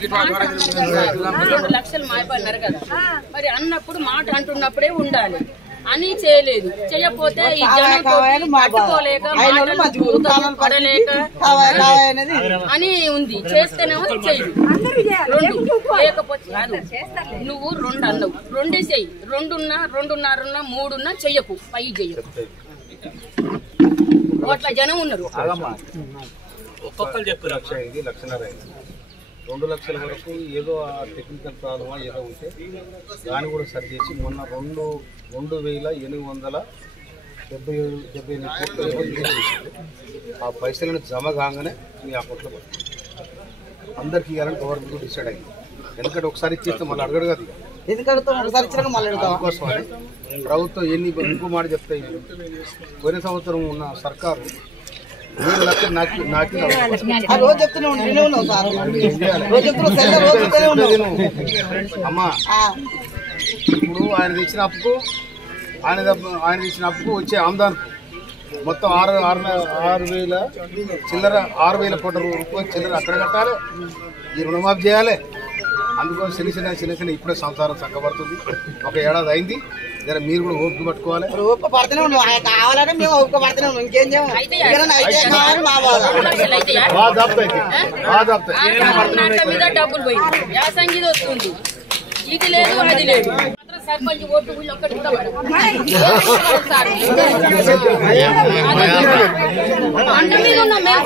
2 లక్షలు మాయపడినారు కదా, మరి అన్నప్పుడు మాట అంటున్నప్పుడే ఉండాలి అని చేయలేదు. చేయకపోతే ఈ జనం పట్టుకోలేక పడలేక అని ఉంది. చేస్తేనేమో చెయ్యి 2, లేకపోతే నువ్వు 2 అన్నావు, 2 చెయ్యి, 2 2.5 3 చెయ్యకు, 5 చెయ్యకు. అట్లా జనం ఉన్నారు. ఒక్కొక్కరు చెప్పు 1,5 లక్షన్నర 2 లక్షల వరకు ఏదో టెక్నికల్ ప్రాబ్లమా ఏదో ఉంటే దాన్ని కూడా సరి చేసి మొన్న 2,878 కోట్లు ఆ పైసలను జమ కాగానే మీ అకౌంట్లో పడుతుంది. అందరికీ ఇవ్వాలని గవర్నమెంట్ డిసైడ్ అయింది. ఎందుకంటే ఒకసారి ఇచ్చేస్తే మళ్ళీ అడగడు కదా, అందుకోసమని ప్రభుత్వం ఇంకో మాట చెప్తాయి. పోయిన సంవత్సరం ఉన్న సర్కారు 3 లక్షలు అమ్మా. ఇప్పుడు ఆయన తెచ్చిన అప్పుకు వచ్చే ఆమ్దాన్కు మొత్తం 6,000 చిల్లర 6,000 కోట్ల రూపాయలు చిల్లర అక్కడ కట్టాలి, ఈ రుణమాఫీ చేయాలి. అందుకోసం చిన్న చిన్న ఇప్పుడే సంసారం చక్కబడుతుంది. 1 ఏడాది అయింది. జర మీరు కూడా ఓపిక పట్టుకోవాలి. కావాలని మేము ఓపిక పడుతూనే ఉన్నాం. ఇంకేం డబ్బులు పోయింది, యాసంగి వస్తుంది, ఇది లేదు అది లేదు. సర్పంచ్ ఓటు ఒక్కటి కూడా అంట మీద ఉన్నాం మేము.